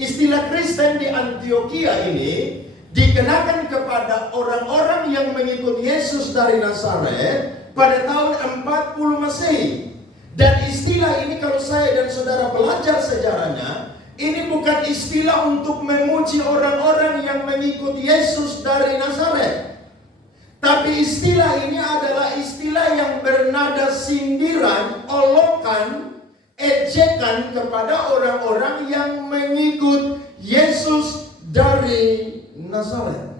istilah Kristen di Antioquia ini dikenakan kepada orang-orang yang mengikuti Yesus dari Nazaret pada tahun 40 Masehi. Dan istilah ini kalau saya dan saudara belajar sejarahnya, ini bukan istilah untuk memuji orang-orang yang mengikuti Yesus dari Nazaret. Tapi istilah ini adalah istilah yang bernada sindiran, olokan, ejekan kepada orang-orang yang mengikut Yesus dari Nazaret.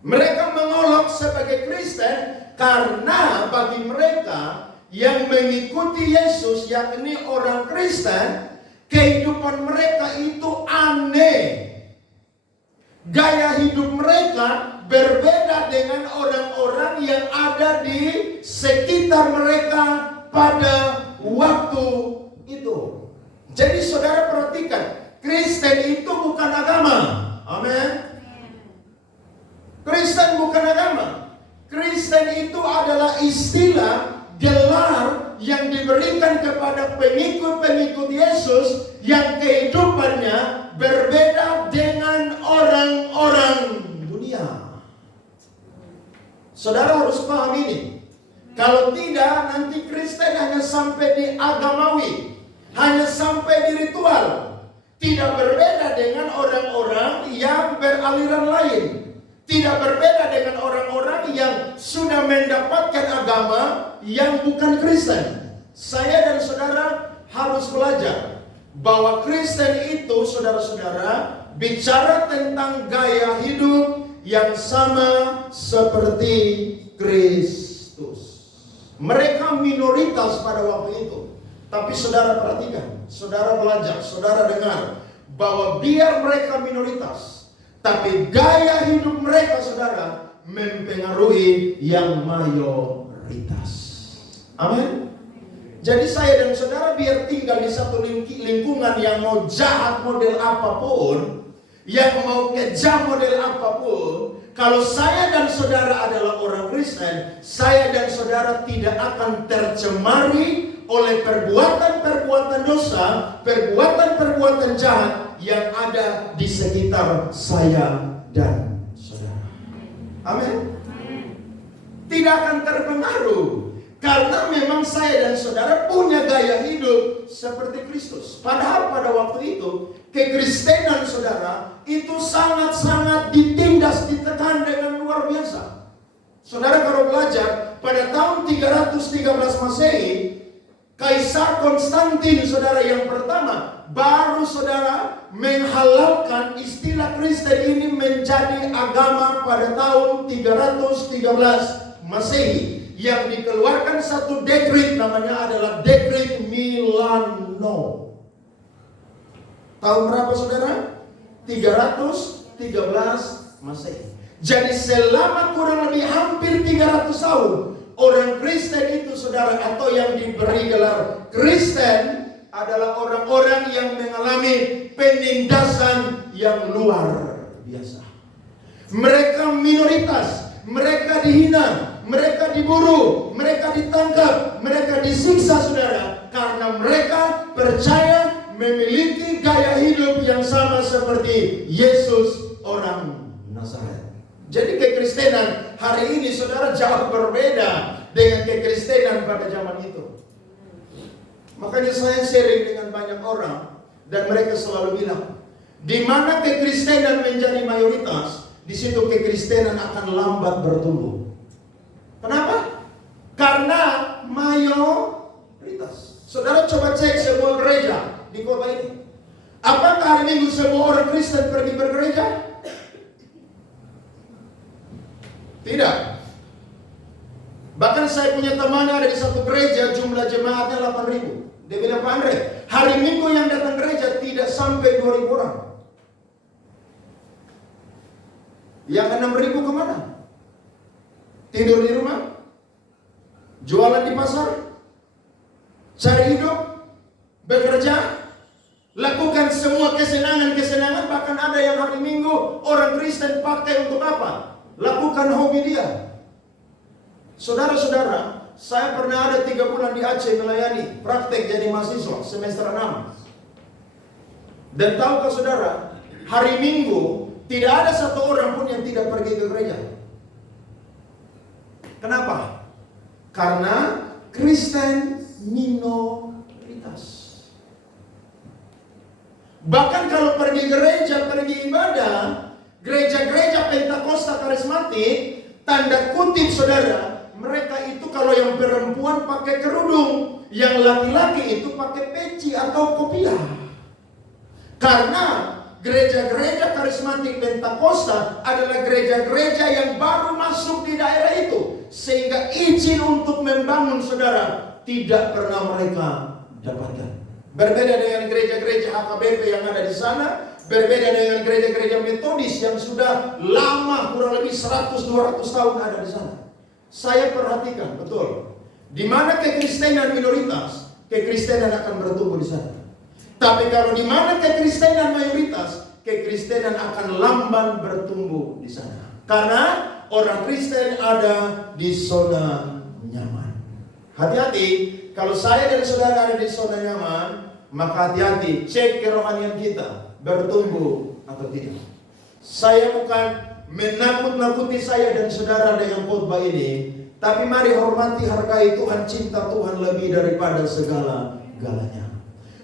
Mereka mengolok sebagai Kristen karena bagi mereka yang mengikuti Yesus, yakni orang Kristen, kehidupan mereka itu aneh. Gaya hidup mereka berbeda dengan orang-orang yang ada di sekitar mereka pada waktu itu. Jadi saudara perhatikan, Kristen itu bukan agama. Amin. Kristen bukan agama. Kristen itu adalah istilah, gelar yang diberikan kepada pengikut-pengikut Yesus yang kehidupannya berbeda dengan orang-orang dunia. Saudara harus paham ini. Kalau tidak, nanti Kristen hanya sampai di agamawi, hanya sampai di ritual. Tidak berbeda dengan orang-orang yang beraliran lain. Tidak berbeda dengan orang-orang yang sudah mendapatkan agama yang bukan Kristen. Saya dan saudara harus belajar bahwa Kristen itu, saudara-saudara, bicara tentang gaya hidup yang sama seperti Kristus. Mereka minoritas pada waktu itu. Tapi saudara perhatikan, saudara belajar, saudara dengar bahwa biar mereka minoritas, tapi gaya hidup mereka, saudara, mempengaruhi yang mayoritas. Amin. Jadi saya dan saudara biar tinggal di satu lingkungan yang mau jahat model apapun, yang mau kejam model apapun, kalau saya dan saudara adalah orang Kristen, saya dan saudara tidak akan tercemari oleh perbuatan-perbuatan dosa, perbuatan-perbuatan jahat yang ada di sekitar saya dan saudara. Amin. Tidak akan terpengaruh karena memang saya dan saudara punya gaya hidup seperti Kristus. Padahal pada waktu itu kekristenan saudara itu sangat-sangat ditindas, ditekan dengan luar biasa. Saudara kalau belajar pada tahun 313 Masehi, Kaisar Konstantin, saudara, yang pertama baru saudara menghalalkan istilah Kristen ini menjadi agama pada tahun 313 Masehi. Yang dikeluarkan satu dekret, namanya adalah Dekret Milano. Tahun berapa saudara? 313 Masehi. Jadi selama kurang lebih hampir 300 tahun, orang Kristen itu saudara, atau yang diberi gelar Kristen, adalah orang-orang yang mengalami penindasan yang luar biasa. Mereka minoritas, mereka dihina, mereka diburu, mereka ditangkap, mereka disiksa saudara, karena mereka percaya memiliki gaya hidup yang sama seperti Yesus orang Nazaret. Jadi kekristenan hari ini saudara jauh berbeda dengan kekristenan pada zaman itu. Makanya saya sharing dengan banyak orang dan mereka selalu bilang, di mana kekristenan menjadi mayoritas, di situ kekristenan akan lambat bertumbuh. Kenapa? Karena mayoritas. Saudara coba cek sebuah gereja di kota ini. Apakah hari Minggu semua orang Kristen pergi bergereja? Tidak. Bahkan saya punya teman ada di satu gereja, jumlah jemaatnya 8.000. Dia bilang, Pak Andre, hari Minggu yang datang gereja tidak sampai 2.000 orang. Yang 6.000 kemana? Tidur di rumah? Jualan di pasar? Cari hidup? Bekerja? Lakukan semua kesenangan-kesenangan. Bahkan ada yang hari Minggu orang Kristen pakai untuk apa? Lakukan hobi dia. Saudara-saudara, saya pernah ada 3 bulan di Aceh melayani praktek jadi mahasiswa semester 6. Dan tahukah saudara, hari Minggu tidak ada satu orang pun yang tidak pergi ke gereja. Kenapa? Karena Kristen minoritas. Bahkan kalau pergi gereja, pergi ibadah, gereja-gereja Pentakosta karismatik, tanda kutip saudara, mereka itu kalau yang perempuan pakai kerudung, yang laki-laki itu pakai peci atau kopiah. Karena gereja-gereja karismatik Pentakosta adalah gereja-gereja yang baru masuk di daerah itu, sehingga izin untuk membangun saudara tidak pernah mereka dapatkan. Berbeda dengan gereja-gereja HKBP yang ada di sana, berbeda dengan gereja-gereja Metodis yang sudah lama, kurang lebih 100-200 tahun ada di sana. Saya perhatikan betul, di mana kekristenan minoritas, kekristenan akan bertumbuh di sana. Tapi kalau di mana kekristenan mayoritas, kekristenan akan lamban bertumbuh di sana. Karena orang Kristen ada di zona nyaman. Hati-hati, kalau saya dan saudara ada di zona nyaman, maka hati-hati, cek kerohanian kita bertumbuh atau tidak. Saya bukan menakut-nakuti saya dan saudara dengan khotbah ini, tapi mari hormati, hargai Tuhan, cinta Tuhan lebih daripada segala-galanya.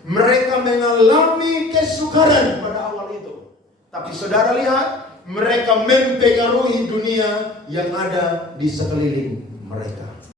Mereka mengalami kesukaran pada awal itu, tapi saudara lihat, mereka mempengaruhi dunia yang ada di sekeliling mereka.